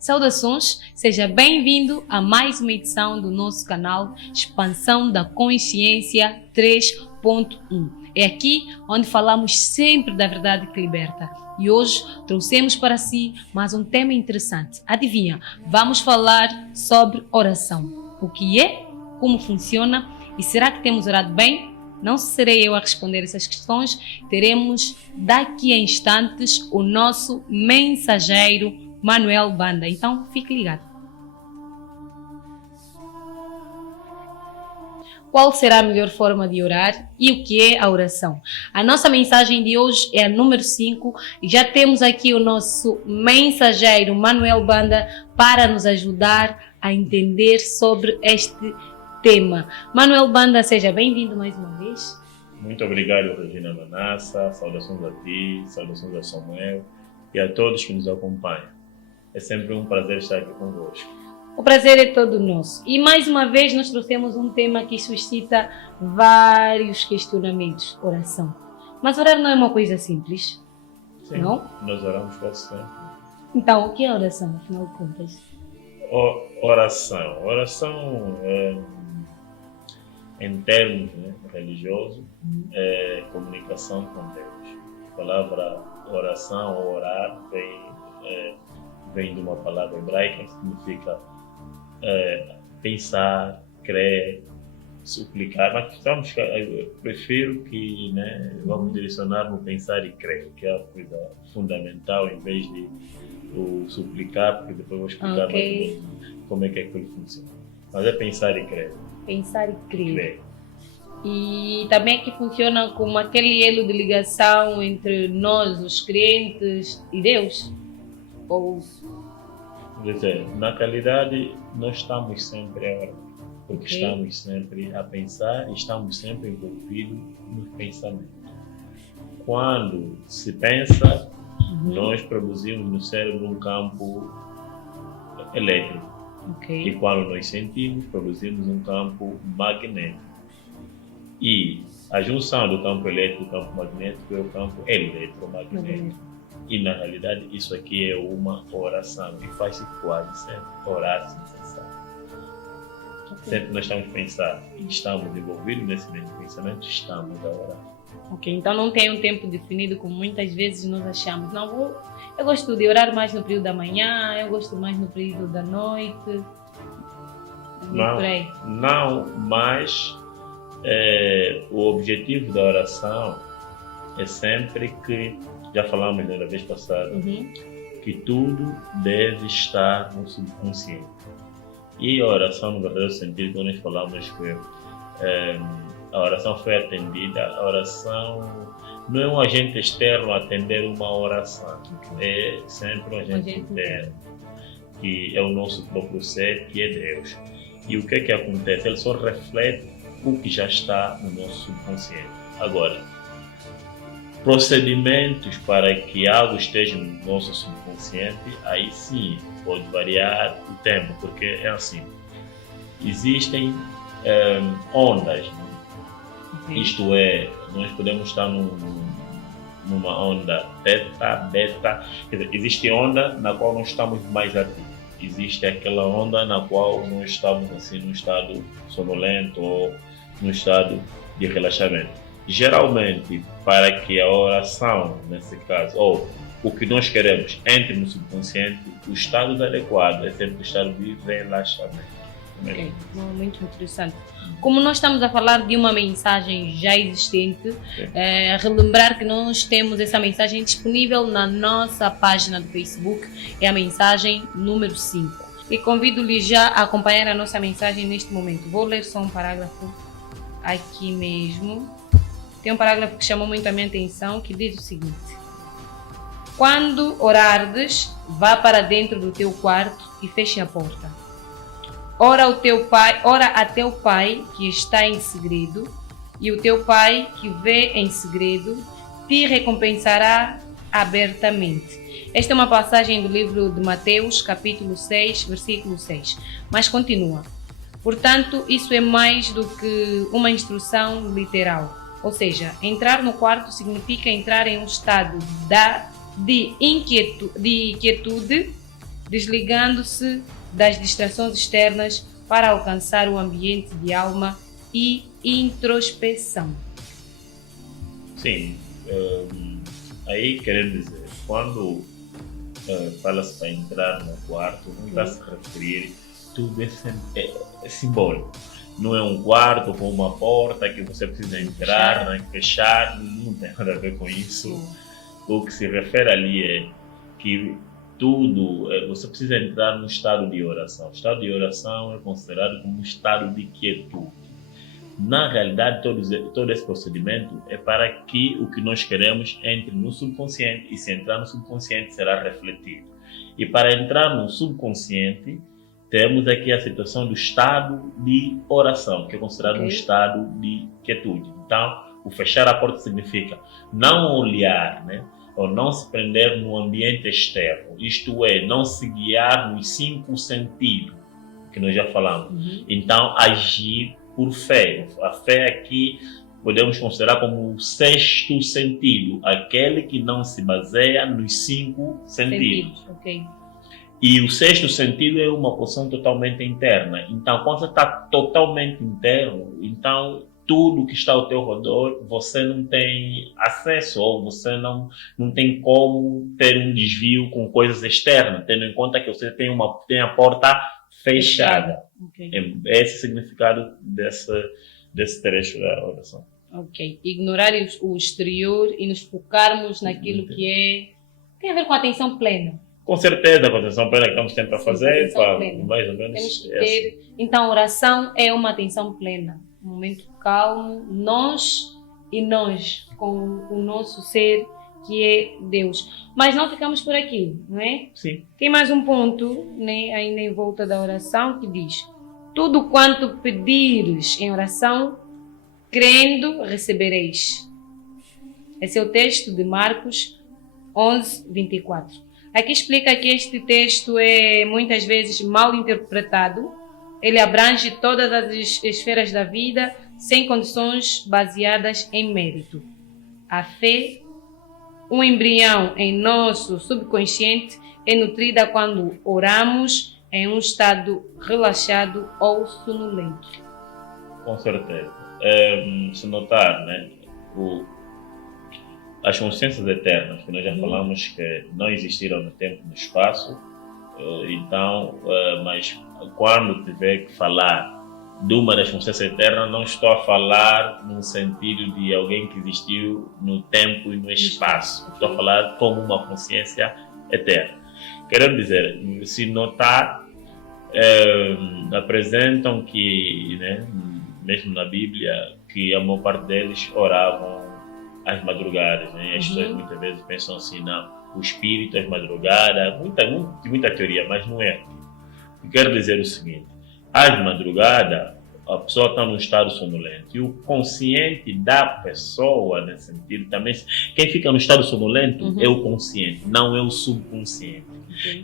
Saudações, seja bem-vindo a mais uma edição do nosso canal Expansão da Consciência 3.1. É aqui onde falamos sempre da verdade que liberta. E hoje trouxemos para si mais um tema interessante. Adivinha? Vamos falar sobre oração. O que é? Como funciona? E será que temos orado bem? Não serei eu a responder essas questões. Teremos daqui a instantes o nosso mensageiro Manuel Banda. Então, fique ligado. Qual será a melhor forma de orar e o que é a oração? A nossa mensagem de hoje é a número 5 e já temos aqui o nosso mensageiro Manuel Banda para nos ajudar a entender sobre este tema. Manuel Banda, seja bem-vindo mais uma vez. Muito obrigado, Regina Manassa. Saudações a ti, saudações a Samuel e a todos que nos acompanham. É sempre um prazer estar aqui convosco. O prazer é todo nosso. E mais uma vez nós trouxemos um tema que suscita vários questionamentos. Oração. Mas orar não é uma coisa simples? Sim, não? Nós oramos quase sempre. Então, o que é oração, afinal de contas? Oração em termos religiosos, é comunicação com Deus. A palavra oração ou orar vem de uma palavra hebraica que significa pensar, crer, suplicar, mas eu prefiro que vamos direcionar no pensar e crer, que é a coisa fundamental, em vez de o suplicar, porque depois vou explicar mais como é que aquilo funciona. Mas é pensar e crer. Pensar e crer. E também que funciona como aquele elo de ligação entre nós, os crentes, e Deus? Ou... Quer dizer, na realidade, nós estamos sempre a orar, porque estamos sempre a pensar e estamos sempre envolvidos no pensamento. Quando se pensa, nós produzimos no cérebro um campo elétrico. E quando nós sentimos, produzimos um campo magnético. E a junção do campo elétrico e do campo magnético é o campo eletromagnético. E na realidade isso aqui é uma oração e faz-se quase sempre orar sem cessar. Sempre nós estamos a pensar e estamos envolvidos nesse mesmo pensamento, estamos a orar. Então não tem um tempo definido como muitas vezes nós achamos. Não, eu gosto de orar mais no período da manhã, eu gosto mais no período da noite. Não, mas o objetivo da oração é sempre que, já falamos da vez passada, que tudo deve estar no subconsciente. E a oração, no verdadeiro sentido, quando nós falamos que a oração foi atendida, a oração não é um agente externo a atender uma oração, é sempre um agente interno, que é o nosso próprio ser, que é Deus. E o que é que acontece? Ele só reflete o que já está no nosso subconsciente. Agora, procedimentos para que algo esteja no nosso subconsciente, aí sim pode variar o tempo, porque é assim, existem ondas, isto é, nós podemos estar numa onda teta, beta, quer dizer, existe onda na qual nós estamos mais ativos, existe aquela onda na qual nós estamos assim num estado sonolento ou num estado de relaxamento. Geralmente, para que a oração, nesse caso, ou o que nós queremos entre no subconsciente, o estado adequado é sempre o estado de relaxamento. Muito interessante. Como nós estamos a falar de uma mensagem já existente, relembrar que nós temos essa mensagem disponível na nossa página do Facebook, é a mensagem número 5. E convido-lhe já a acompanhar a nossa mensagem neste momento. Vou ler só um parágrafo aqui mesmo. Tem um parágrafo que chamou muito a minha atenção, que diz o seguinte: quando orardes, vá para dentro do teu quarto e feche a porta. Ora a teu pai que está em segredo, e o teu pai que vê em segredo te recompensará abertamente. Esta é uma passagem do livro de Mateus, capítulo 6, versículo 6. Mas continua. Portanto, isso é mais do que uma instrução literal. Ou seja, entrar no quarto significa entrar em um estado de quietude desligando-se das distrações externas para alcançar o ambiente de alma e introspeção. Sim, aí querendo dizer, quando fala-se para entrar no quarto, não está a se referir, tudo é simbólico. Não é um quarto com uma porta que você precisa entrar, né, fechar, não tem nada a ver com isso. O que se refere ali é que tudo, você precisa entrar no estado de oração. O estado de oração é considerado como um estado de quietude. Na realidade, todo esse procedimento é para que o que nós queremos entre no subconsciente, e se entrar no subconsciente será refletido. E para entrar no subconsciente, temos aqui a situação do estado de oração, que é considerado um estado de quietude. Então, o fechar a porta significa não olhar, né, ou não se prender no ambiente externo, isto é, não se guiar nos 5 sentidos, que nós já falamos. Então, agir por fé. A fé aqui podemos considerar como o 6º sentido, aquele que não se baseia nos 5 sentidos. E o 6º sentido é uma posição totalmente interna. Então, quando você está totalmente interno, então tudo que está ao teu redor, você não tem acesso, ou você não tem como ter um desvio com coisas externas, tendo em conta que você tem a porta fechada. É esse o significado desse trecho da oração. Ignorar o exterior e nos focarmos naquilo que tem a ver com a atenção plena. Com certeza, a atenção plena que estamos sempre a fazer, mais ou menos. Temos que ter. Então, a oração é uma atenção plena, um momento calmo, nós, com o nosso ser, que é Deus. Mas não ficamos por aqui, não é? Sim. Tem mais um ponto, né, ainda em volta da oração, que diz: tudo quanto pedires em oração, crendo, recebereis. Esse é o texto de Marcos 11:24. Aqui explica que este texto é muitas vezes mal interpretado. Ele abrange todas as esferas da vida, sem condições baseadas em mérito. A fé, um embrião em nosso subconsciente, é nutrida quando oramos em um estado relaxado ou sonolento. Com certeza. Se notar, né, as consciências eternas, que nós já falamos que não existiram no tempo e no espaço, mas quando tiver que falar de uma das consciências eternas, não estou a falar no sentido de alguém que existiu no tempo e no espaço. Estou a falar como uma consciência eterna. Quero dizer, se notar, apresentam que, né, mesmo na Bíblia, que a maior parte deles oravam às madrugadas, né? As pessoas muitas vezes pensam assim, não, o espírito às madrugadas, muita teoria, mas não é. Eu quero dizer o seguinte: às madrugadas, a pessoa está num estado sonolento, e o consciente da pessoa, nesse sentido, também, quem fica no estado sonolento é o consciente, não é o subconsciente.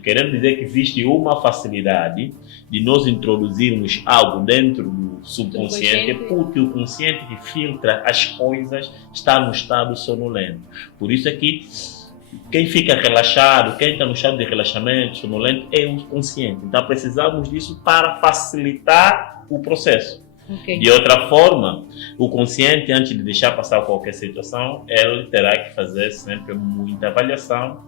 Querendo dizer que existe uma facilidade de nós introduzirmos algo dentro do subconsciente, porque o consciente que filtra as coisas está no estado sonolento. Por isso é que quem fica relaxado, quem está no estado de relaxamento, sonolento, é o consciente. Então precisamos disso para facilitar o processo. De outra forma, o consciente, antes de deixar passar qualquer situação, ele terá que fazer sempre muita avaliação,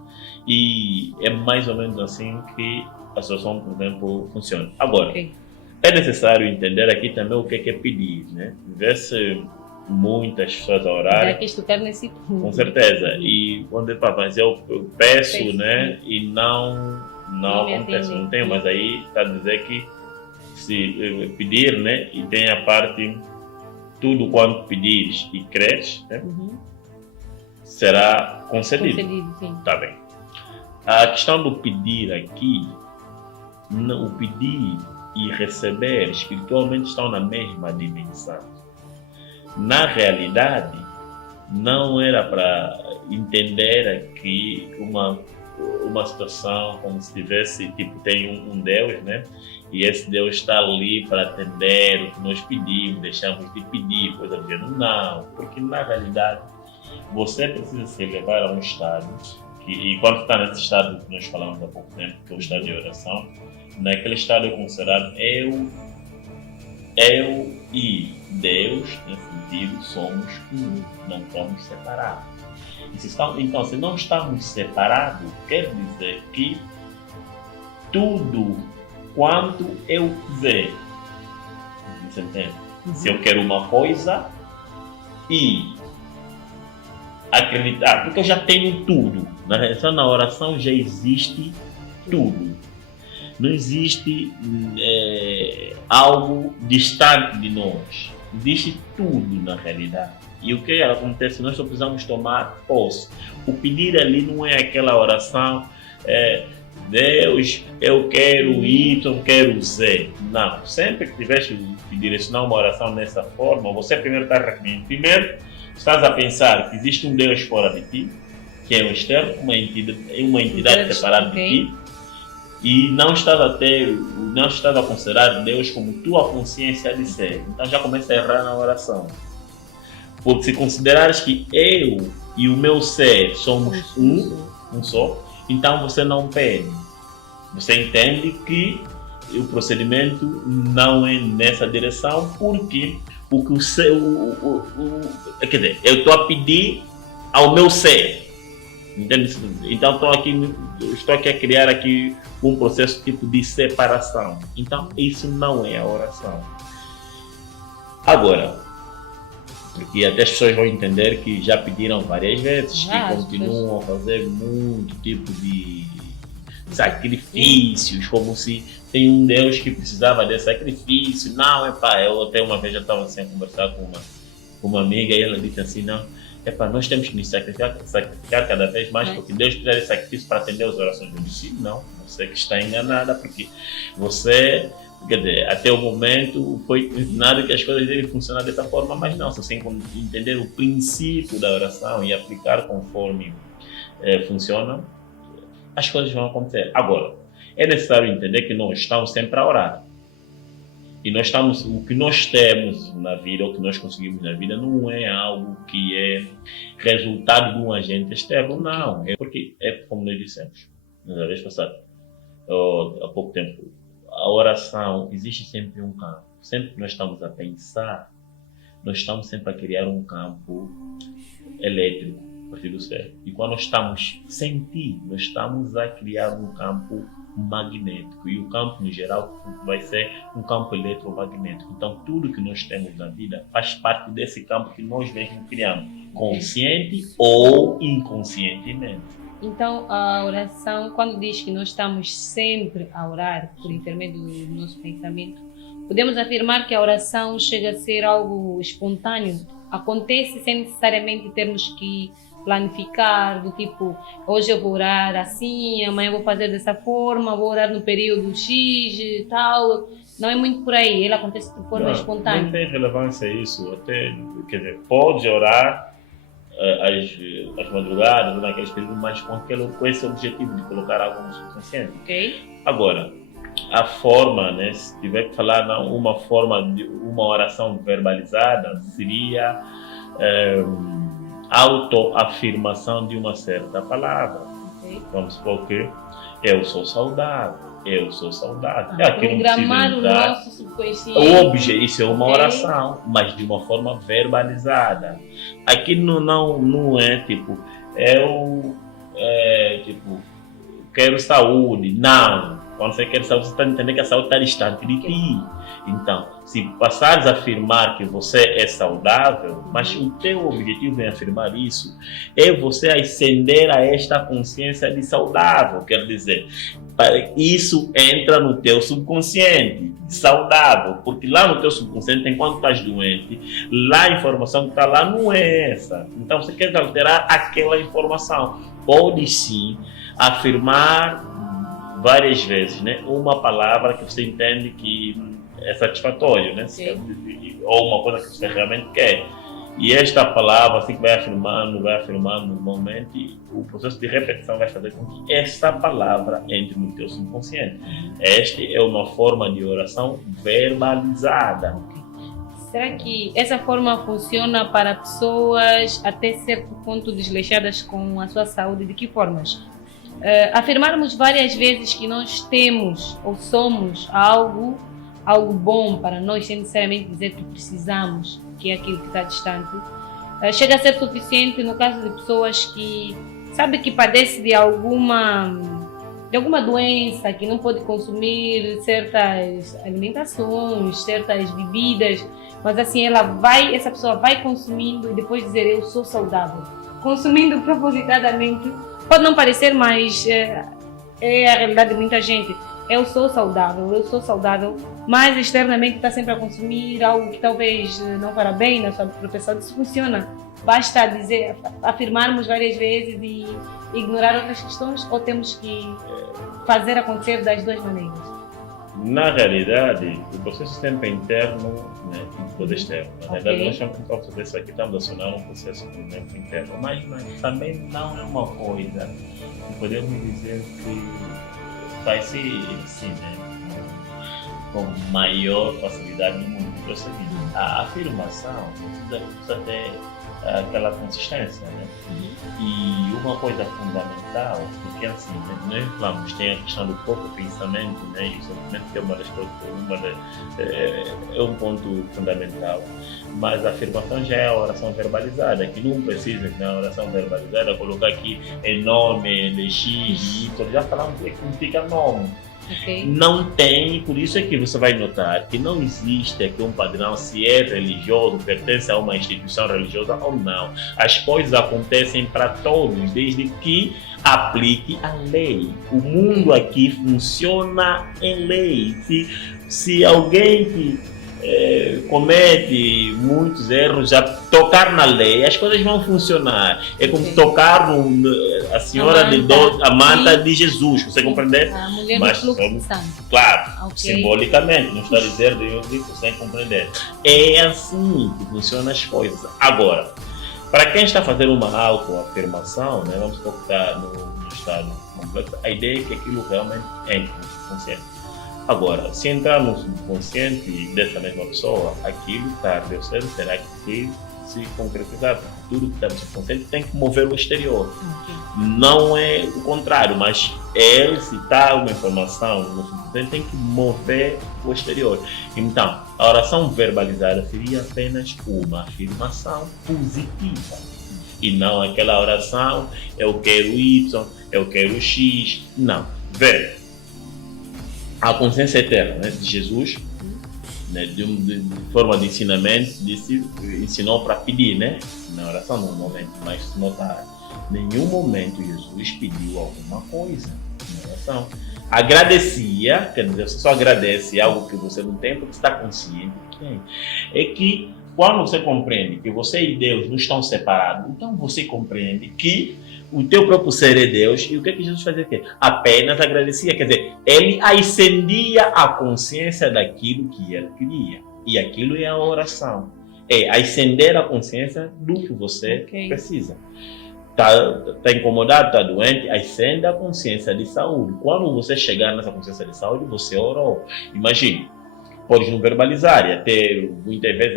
e é mais ou menos assim que a situação, por exemplo, funciona. Agora, é necessário entender aqui também o que é pedir, né? Vê-se muitas pessoas a orar. Com certeza. E quando eu peço, né? E não acontece, não tem, mas aí está a dizer que se pedir, né? E tem a parte, tudo quanto pedires e creres, né? Será concedido. Sim. Tá bem. A questão do pedir aqui, o pedir e receber espiritualmente estão na mesma dimensão. Na realidade, não era para entender aqui uma situação como se tivesse, tipo, tem um Deus, né? E esse Deus está ali para atender o que nós pedimos, deixamos de pedir, coisa do gênero. Não, porque na realidade você precisa se levar a um estado E quando está nesse estado que nós falamos há pouco tempo, que é o estado de oração, naquele estado é considerado eu e Deus, nesse sentido, somos um, não estamos separados. Então, se não estamos separados, quer dizer que tudo quanto eu quiser, você entende? Se eu quero uma coisa e acreditar, porque eu já tenho tudo, só na oração já existe tudo. Não existe algo distante de nós. Existe tudo na realidade. E o que acontece? Nós só precisamos tomar posse. O pedir ali não é aquela oração, Deus, eu quero Y, quero Z. Não. Sempre que tivesse que direcionar uma oração dessa forma, você primeiro está reconhecendo. Primeiro, estás a pensar que existe um Deus fora de ti, que é um externo, uma entidade separada de ti. E não estás a considerar Deus como tua consciência de ser. Então já começa a errar na oração. Porque se considerares que eu e o meu ser somos um só, então você não pede. Você entende que o procedimento não é nessa direção, porque o que o ser, quer dizer, eu estou a pedir ao meu ser. Entende? Então estou aqui a criar aqui um processo tipo de separação. Então isso não é a oração. Agora, porque até as pessoas vão entender que já pediram várias vezes e continuam a fazer muito tipo de sacrifícios, como se tem um Deus que precisava de sacrifício. Não, eu até uma vez já estava assim a conversar com uma amiga e ela disse assim, não, nós temos que nos sacrificar cada vez mais, porque Deus precisa de sacrifício para atender as orações. Eu disse, não, você que está enganada, porque você, quer dizer, até o momento foi ensinado que as coisas devem funcionar dessa forma, mas não, se você entender o princípio da oração e aplicar conforme funciona, as coisas vão acontecer. Agora, é necessário entender que nós estamos sempre a orar. E o que nós temos na vida, o que nós conseguimos na vida, não é algo que é resultado de um agente externo, não. É porque, como nós dissemos na vez passada, há pouco tempo, a oração, existe sempre um campo. Sempre que nós estamos a pensar, nós estamos sempre a criar um campo elétrico a partir do cérebro. E quando nós estamos a sentir, nós estamos a criar um campo magnético. E o campo, no geral, vai ser um campo eletromagnético. Então, tudo que nós temos na vida faz parte desse campo que nós mesmos criamos, consciente ou inconscientemente. Então, a oração, quando diz que nós estamos sempre a orar por intermédio do nosso pensamento, podemos afirmar que a oração chega a ser algo espontâneo. Acontece sem necessariamente termos que planificar, do tipo, hoje eu vou orar assim, amanhã vou fazer dessa forma, vou orar no período X e tal. Não é muito por aí, ele acontece de forma espontânea. Não tem relevância isso, até, quer dizer, pode orar às madrugadas ou naqueles períodos, mas com esse objetivo de colocar algo no subconsciente. Okay. Agora, a forma, né, se tiver que falar uma forma de uma oração verbalizada, seria autoafirmação de uma certa palavra. Okay. Vamos supor que eu sou saudável. Programar o nosso subconsciente. Isso é uma oração, mas de uma forma verbalizada. Aqui não é tipo, quero saúde. Não. Quando você quer saúde, você está entendendo que a saúde está distante de ti. Então, se passares a afirmar que você é saudável, mas o teu objetivo em afirmar isso é você ascender a esta consciência de saudável. Quer dizer, isso entra no teu subconsciente, saudável, porque lá no teu subconsciente, enquanto estás doente, lá a informação que está lá não é essa. Então, você quer alterar aquela informação. Pode sim afirmar várias vezes, né, uma palavra que você entende que é satisfatório, né? Ou uma coisa que você realmente quer. E esta palavra, assim que vai afirmando normalmente, o processo de repetição vai fazer com que esta palavra entre no teu subconsciente. Esta é uma forma de oração verbalizada. será que essa forma funciona para pessoas até certo ponto desleixadas com a sua saúde? De que formas? Afirmarmos várias vezes que nós temos ou somos algo bom para nós, sem necessariamente dizer que precisamos, que é aquilo que está distante, chega a ser suficiente no caso de pessoas que sabe que padece de alguma doença, que não pode consumir certas alimentações, certas bebidas, mas assim essa pessoa vai consumindo e depois dizer eu sou saudável, consumindo propositadamente. Pode não parecer, mas é a realidade de muita gente. Eu sou saudável, mas externamente está sempre a consumir algo que talvez não fará bem na sua própria saúde. Isso funciona. Basta dizer, afirmarmos várias vezes e ignorar outras questões, ou temos que fazer acontecer das duas maneiras? Na realidade, o processo sempre é interno, né, e depois externo. Na realidade, nós estamos a fazer isso aqui, estamos a acionar um processo interno, mas também não é uma coisa que podemos dizer que vai ser assim, né, com maior facilidade no mundo. É o seguinte, a afirmação precisa ter aquela consistência, né? E uma coisa fundamental, porque assim, né, nós falamos, tem a questão do próprio pensamento, né? E o sentimento que é uma das coisas, é um ponto fundamental. Mas a afirmação já é a oração verbalizada, que não precisa, na oração verbalizada, colocar aqui em nome de X, Y, já falamos que significa nome. Okay. Não tem, por isso é que você vai notar que não existe aqui um padrão se é religioso, pertence a uma instituição religiosa ou não. As coisas acontecem para todos, desde que aplique a lei. O mundo aqui funciona em lei. Se alguém que comete muitos erros, já tocar na lei, as coisas vão funcionar. É como tocar a senhora a manta de Jesus, você compreender? A mulher do fluxo de sangue. Claro, simbolicamente, não está a dizer de você compreender. É assim que funcionam as coisas. Agora, para quem está fazendo uma autoafirmação, né, vamos focar no estado complexo, a ideia é que aquilo realmente é inconsciente. Agora, se entrar no subconsciente dessa mesma pessoa, aquilo tarde ou cedo terá que se concretizar, porque tudo que está no subconsciente tem que mover o exterior. Não é o contrário, mas se está uma informação no subconsciente, tem que mover o exterior. Então, a oração verbalizada seria apenas uma afirmação positiva. E não aquela oração, eu quero Y, eu quero X. Não. Veja. A consciência eterna, né, de Jesus, né, de forma de ensinamento, ensinou para pedir, né? Na oração no momento, mas se notar, em nenhum momento Jesus pediu alguma coisa na oração. Agradecia, quer dizer, você só agradece algo que você não tem porque está consciente que tem. É que quando você compreende que você e Deus não estão separados, então você compreende que o teu próprio ser é Deus. E o que Jesus fazia aqui? Apenas agradecia, quer dizer, ele acendia a consciência daquilo que ele queria. E aquilo é a oração. É acender a consciência do que você precisa. Está incomodado, está doente, acende a consciência de saúde. Quando você chegar nessa consciência de saúde, você orou. Imagine. Podes não verbalizar e até muitas vezes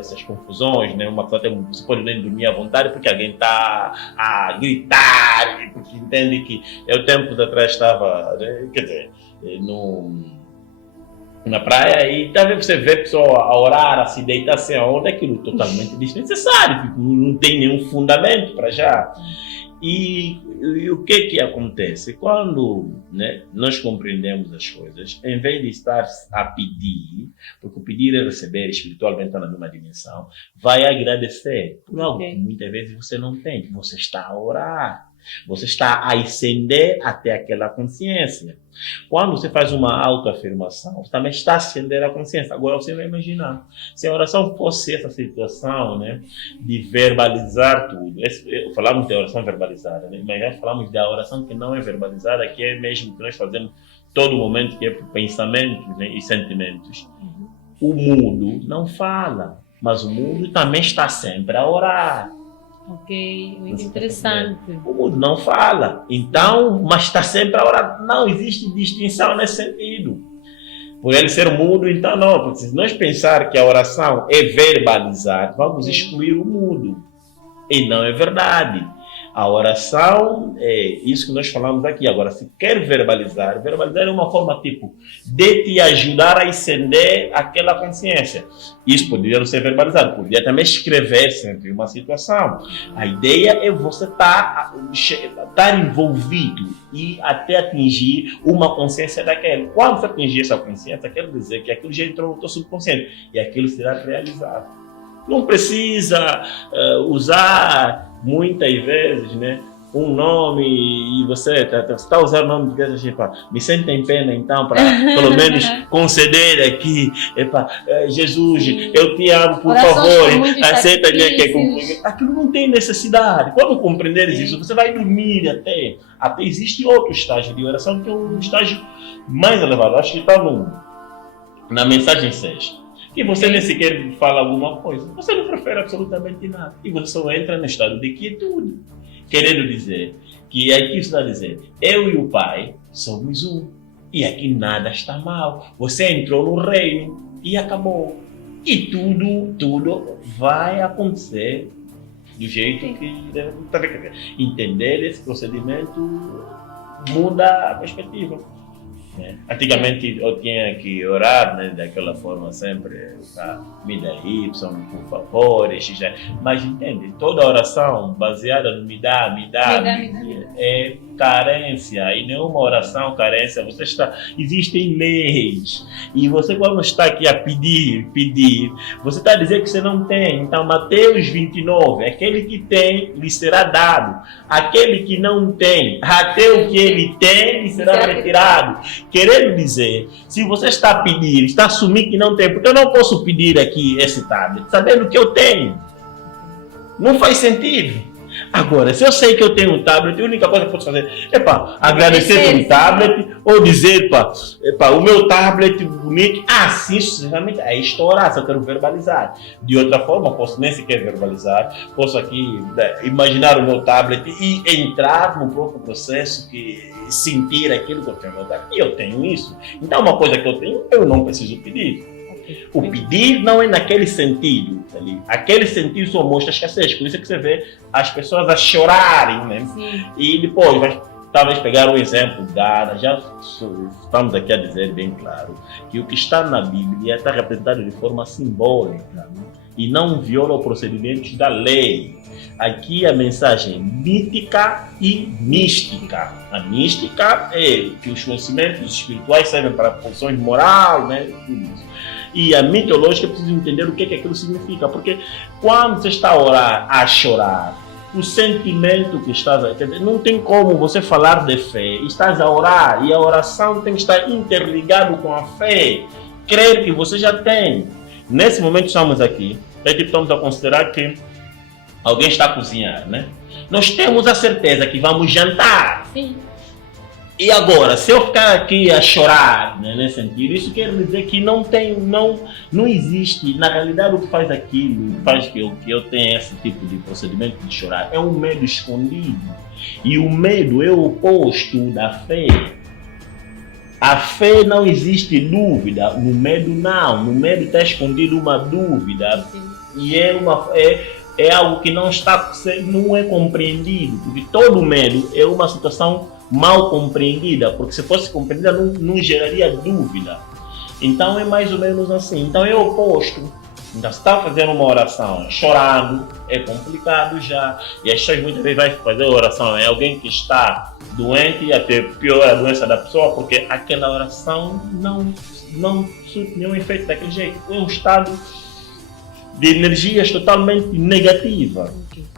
essas confusões, né? Uma pessoa você pode nem dormir à vontade porque alguém está a gritar, porque entende que eu tempos atrás estava, né? Quer dizer, na praia e talvez você vê a pessoa a orar, a se deitar sem a onda, aquilo totalmente desnecessário, não tem nenhum fundamento para já. E o que acontece? Quando, né, nós compreendemos as coisas, em vez de estar a pedir, porque o pedir é receber, espiritualmente está na mesma dimensão, vai agradecer por algo que muitas vezes você não tem, você está a orar. Você está a ascender até aquela consciência. Quando você faz uma autoafirmação, você também está a ascender a consciência. Agora você vai imaginar, se a oração fosse essa situação, né, de verbalizar tudo. Falamos de oração verbalizada, né, mas já falamos da oração que não é verbalizada, que é mesmo que nós fazemos todo momento, que é por pensamentos, né, e sentimentos. O mundo não fala, mas o mundo também está sempre a orar. Ok, muito interessante. O mundo não fala, então, mas está sempre a orar. Não existe distinção nesse sentido. Por ele ser mudo, então não. Porque se nós pensar que a oração é verbalizar, vamos excluir o mudo. E não é verdade. A oração é isso que nós falamos aqui. Agora, se quer verbalizar, verbalizar é uma forma tipo de te ajudar a acender aquela consciência. Isso poderia não ser verbalizado, poderia também escrever sempre uma situação. A ideia é você estar envolvido e até atingir uma consciência daquele. Quando você atingir essa consciência, quer dizer que aquilo já entrou no teu subconsciente e aquilo será realizado. Não precisa usar muitas vezes, né, um nome e você está usando o nome de Deus assim, me sentem pena então para pelo menos conceder aqui, Jesus, eu te amo, por favor, aceita que aquilo não tem necessidade. Quando compreenderes isso, você vai dormir até existe outro estágio de oração que é um estágio mais elevado, acho que está na mensagem 6. E você nem sequer fala alguma coisa. Você não prefere absolutamente nada. E você só entra no estado de quietude. Querendo dizer que aqui está a dizer, eu e o Pai somos um. E aqui nada está mal. Você entrou no reino e acabou. E tudo vai acontecer do jeito que deve. Entender esse procedimento muda a perspectiva. Antigamente eu tinha que orar, né, daquela forma sempre, me dá Y, por favor, mas entende, toda oração baseada no me dá, é carência, e nenhuma oração carência, existem leis, e você quando está aqui a pedir, você está a dizer que você não tem. Então Mateus 29, aquele que tem lhe será dado, aquele que não tem, até o que ele tem lhe será retirado. Querendo dizer, se você está a pedir, está a assumir que não tem, porque eu não posso pedir aqui esse tablet, sabendo que eu tenho. Não faz sentido. Agora, se eu sei que eu tenho um tablet, a única coisa que eu posso fazer é agradecer pelo tablet, ou dizer, o meu tablet bonito, assim sucessivamente, aí estou orando, se eu quero verbalizar. De outra forma, posso nem sequer verbalizar, posso aqui imaginar o meu tablet e entrar no próprio processo, sentir aquilo que eu tenho no meu tablet. E eu tenho isso. Então, uma coisa que eu tenho, eu não preciso pedir. O pedir não é naquele sentido. Ali. Aquele sentido só mostra escassez. Por isso é que você vê as pessoas a chorarem, né? E depois vai talvez pegar um exemplo dado. Já estamos aqui a dizer bem claro que o que está na Bíblia está representado de forma simbólica, né? E não viola os procedimentos da lei. Aqui a mensagem mítica e mística. A mística é que os conhecimentos espirituais servem para funções morais, né? Tudo isso. E a mitológica precisa entender o que aquilo significa, porque quando você está a orar, a chorar, o sentimento que estás a ter, não tem como você falar de fé, estás a orar e a oração tem que estar interligado com a fé, crer que você já tem. Nesse momento estamos aqui, estamos a considerar que alguém está a cozinhar, né? Nós temos a certeza que vamos jantar. Sim. E agora, se eu ficar aqui a chorar, né, nesse sentido, isso quer dizer que não existe, na realidade o que faz aquilo, faz que eu tenha esse tipo de procedimento de chorar, é um medo escondido. E o medo é o oposto da fé. A fé não existe dúvida, no medo não, no medo está escondido uma dúvida. E é algo que não é compreendido, porque todo medo é uma situação mal compreendida, porque se fosse compreendida não geraria dúvida. Então é mais ou menos assim. Então é o oposto. Então se está fazendo uma oração chorando, é complicado já. E as pessoas muitas vezes vão fazer a oração, é alguém que está doente e até piora a doença da pessoa, porque aquela oração não surte nenhum efeito daquele jeito. É um estado de energias totalmente negativa.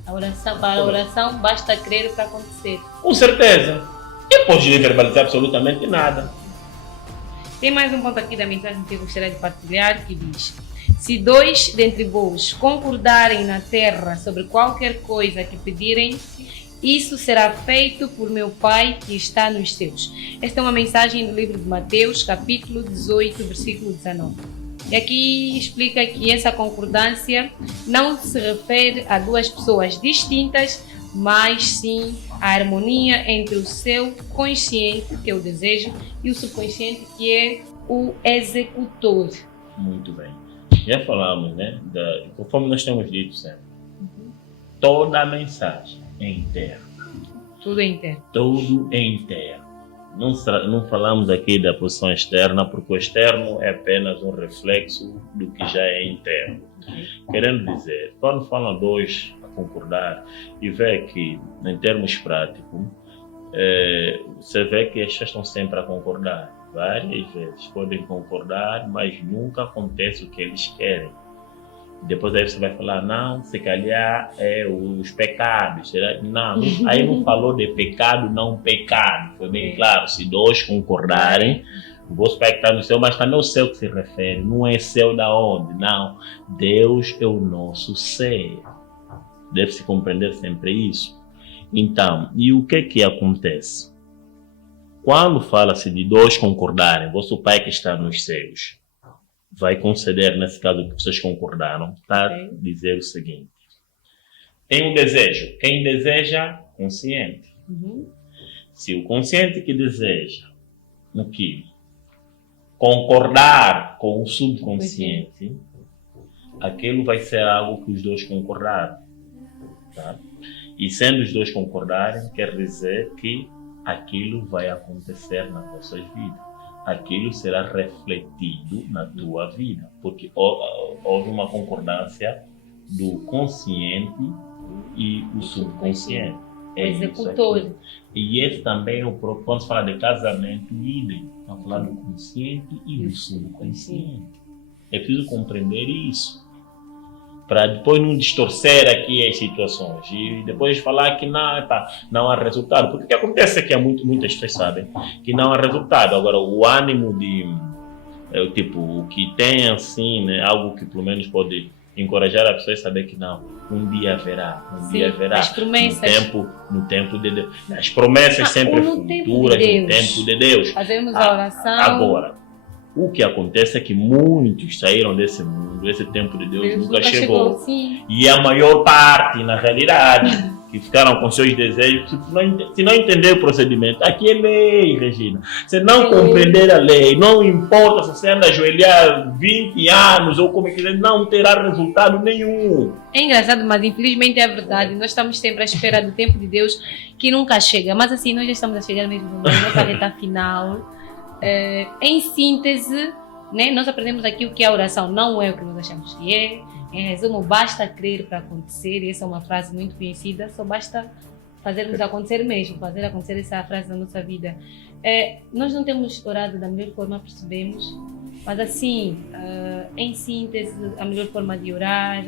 Para a oração basta crer para acontecer. Com certeza. E pode verbalizar absolutamente nada. Tem mais um ponto aqui da mensagem que eu gostaria de partilhar, que diz: se dois dentre vós concordarem na terra sobre qualquer coisa que pedirem, isso será feito por meu Pai que está nos céus. Esta é uma mensagem do livro de Mateus, capítulo 18, versículo 19. E aqui explica que essa concordância não se refere a duas pessoas distintas, mas sim a harmonia entre o seu consciente, que é o desejo, e o subconsciente, que é o executor. Muito bem. Já falamos, né? Conforme nós temos dito sempre, toda a mensagem é interna. Tudo é interno. Tudo é interno. Não falamos aqui da posição externa, porque o externo é apenas um reflexo do que já é interno. Querendo dizer, quando falam dois a concordar e vê que, em termos práticos, você vê que as pessoas estão sempre a concordar. Várias vezes podem concordar, mas nunca acontece o que eles querem. Depois aí você vai falar, não, se calhar é os pecados. Não, aí não falou de pecado, não pecado. Foi bem claro, se dois concordarem, o vosso pai que está no céu, mas também o céu que se refere, não é céu da onde? Não, Deus é o nosso céu. Deve-se compreender sempre isso. Então, e o que acontece? Quando fala-se de dois concordarem, vosso pai que está nos céus vai conceder, nesse caso que vocês concordaram, para dizer o seguinte: tem um desejo. Quem deseja, consciente. Se o consciente que deseja aquilo concordar com o subconsciente, aquilo vai ser algo que os dois concordaram. Tá? E sendo os dois concordarem, quer dizer que aquilo vai acontecer nas vossas vidas. Aquilo será refletido na tua vida, porque houve uma concordância do consciente e o subconsciente. O executor. E esse também é o próprio. Quando se fala de casamento, idem. Estamos falando do consciente e do subconsciente. É preciso compreender isso, para depois não distorcer aqui as situações e depois falar que não há resultado. Porque o que acontece é que muitas pessoas sabem que não há resultado. Agora, o ânimo o que tem assim, né, algo que pelo menos pode encorajar a pessoa a saber que não, um dia haverá. As promessas. No tempo de Deus. As promessas sempre futuras, no tempo de Deus. Fazemos a oração. Agora, o que acontece é que muitos saíram desse mundo, esse tempo de Deus nunca chegou. E a maior parte, na realidade, que ficaram com seus desejos, se não entender o procedimento, aqui é lei, Regina. Se não compreender a lei, não importa se você anda ajoelhar 20 anos ou como quiser, não terá resultado nenhum. É engraçado, mas infelizmente é verdade. Nós estamos sempre à espera do tempo de Deus que nunca chega. Mas assim, nós já estamos a chegar mesmo na nossa reta final. Em síntese, né, nós aprendemos aqui o que é a oração não é o que nós achamos que é. Em resumo, basta crer para acontecer. E essa é uma frase muito conhecida. Só basta fazermos acontecer mesmo, fazer acontecer essa frase na nossa vida. Nós não temos orado da melhor forma, percebemos, mas assim, em síntese, a melhor forma de orar,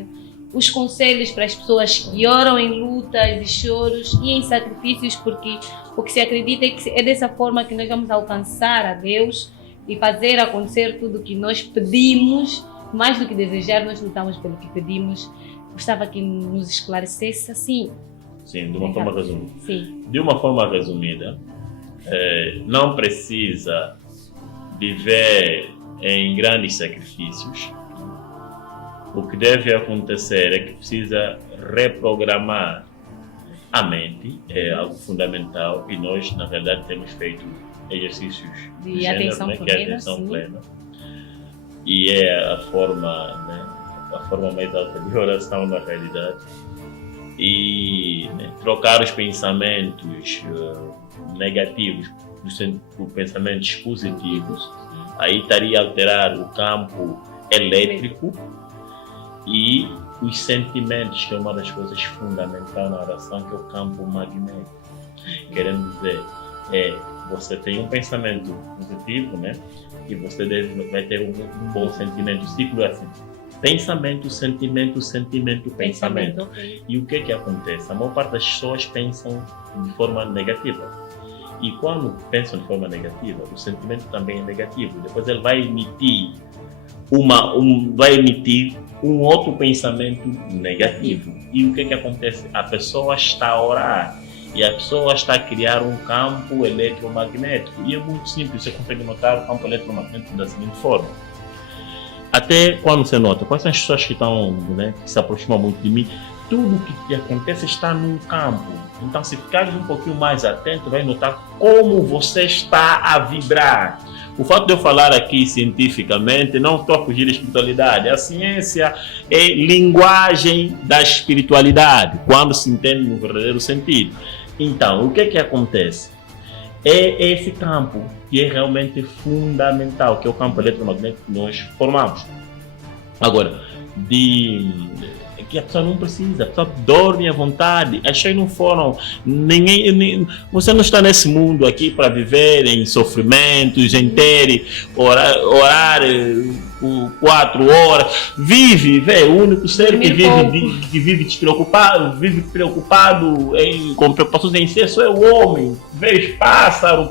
os conselhos para as pessoas que oram em lutas e choros e em sacrifícios, porque o que se acredita é que é dessa forma que nós vamos alcançar a Deus e fazer acontecer tudo o que nós pedimos. Mais do que desejar, nós lutamos pelo que pedimos. Gostava que nos esclarecesse assim. Sim, de uma forma resumida. Sim. De uma forma resumida, não precisa viver em grandes sacrifícios. O que deve acontecer é que precisa reprogramar a mente, é algo fundamental, e nós, na verdade, temos feito exercícios de atenção plena, que é a atenção plena. E é a forma mais alta de oração na realidade. E trocar os pensamentos negativos por pensamentos positivos, aí estaria a alterar o campo elétrico e os sentimentos, que é uma das coisas fundamentais na oração, que é o campo magnético. Querendo dizer, você tem um pensamento positivo, né? E você vai ter um bom sentimento. O ciclo é assim: pensamento, sentimento, sentimento, pensamento. E o que acontece? A maior parte das pessoas pensam de forma negativa. E quando pensam de forma negativa, o sentimento também é negativo. Depois ele vai emitir um outro pensamento negativo. E o que acontece? A pessoa está a orar e a pessoa está a criar um campo eletromagnético. E é muito simples, você consegue notar o campo eletromagnético da seguinte forma. Até quando você nota, quais são as pessoas que estão, que se aproximam muito de mim, tudo o que acontece está num campo. Então, se ficares um pouquinho mais atento, vai notar como você está a vibrar. O fato de eu falar aqui cientificamente, não estou a fugir da espiritualidade. A ciência é linguagem da espiritualidade, quando se entende no verdadeiro sentido. Então, o que é que acontece? É esse campo que é realmente fundamental, que é o campo eletromagnético que nós formamos. Agora, que a pessoa não precisa, a pessoa dorme à vontade. As pessoas não foram. Você não está nesse mundo aqui para viver em sofrimentos, em ter orar por 4 horas. Vive, o único ser que vive despreocupado, vive preocupado com preocupações em si, só é o homem. Vê os pássaros,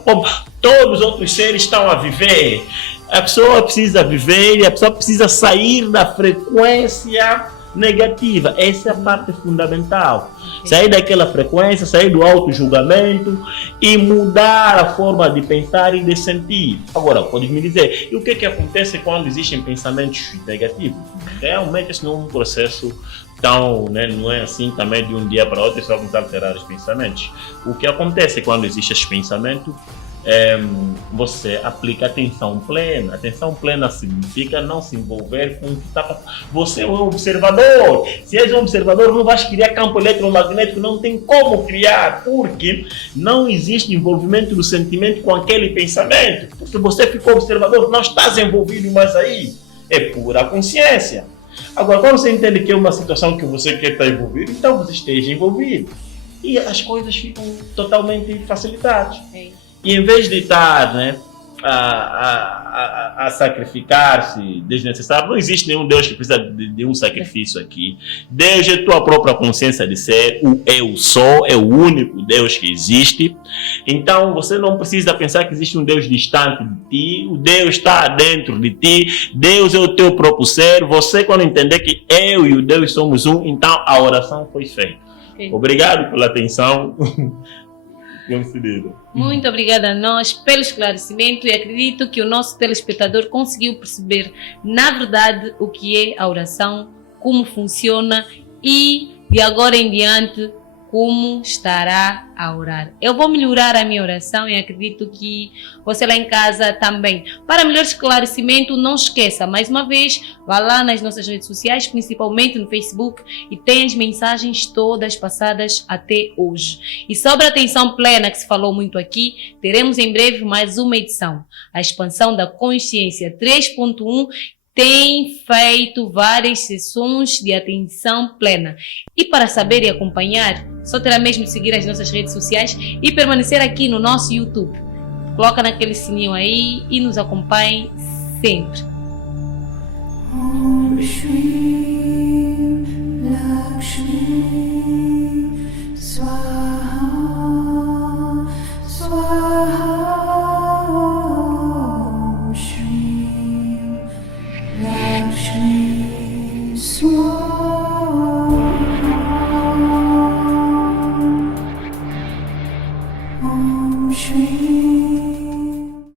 todos os outros seres estão a viver. A pessoa precisa viver e a pessoa precisa sair da frequência negativa. Essa é a parte fundamental. Sair daquela frequência, sair do auto-julgamento e mudar a forma de pensar e de sentir. Agora, pode me dizer, e o que é que acontece quando existem pensamentos negativos? Realmente isso não é um processo tão, não é assim também de um dia para outro, só vamos alterar os pensamentos. O que acontece quando existe esse pensamento? Você aplica atenção plena. Atenção plena significa não se envolver com o que está passando. Você é um observador. Se és um observador, não vais criar campo eletromagnético, não tem como criar, porque não existe envolvimento do sentimento com aquele pensamento. Porque você ficou observador, não estás envolvido mais aí. É pura consciência. Agora, quando você entende que é uma situação que você quer estar envolvido, então você esteja envolvido. E as coisas ficam totalmente facilitadas. E em vez de estar a sacrificar-se desnecessário, não existe nenhum Deus que precisa de um sacrifício aqui. Deus é tua própria consciência de ser, o eu sou, é o único Deus que existe. Então você não precisa pensar que existe um Deus distante de ti, o Deus está dentro de ti, Deus é o teu próprio ser. Você, quando entender que eu e o Deus somos um, então a oração foi feita. Obrigado pela atenção. Muito obrigada a nós pelo esclarecimento e acredito que o nosso telespectador conseguiu perceber, na verdade, o que é a oração, como funciona e, de agora em diante, como estará a orar. Eu vou melhorar a minha oração e acredito que você lá em casa também. Para melhor esclarecimento, não esqueça, mais uma vez, vá lá nas nossas redes sociais, principalmente no Facebook, e tem as mensagens todas passadas até hoje. E sobre a atenção plena, que se falou muito aqui, teremos em breve mais uma edição. A expansão da consciência 3.1 tem feito várias sessões de atenção plena. E para saber e acompanhar, só terá mesmo de seguir as nossas redes sociais e permanecer aqui no nosso YouTube. Coloca naquele sininho aí e nos acompanhe sempre. Om Shri Lakshmi Swaha Swaha. Om Shri Lakshmi Swaha. Om Shri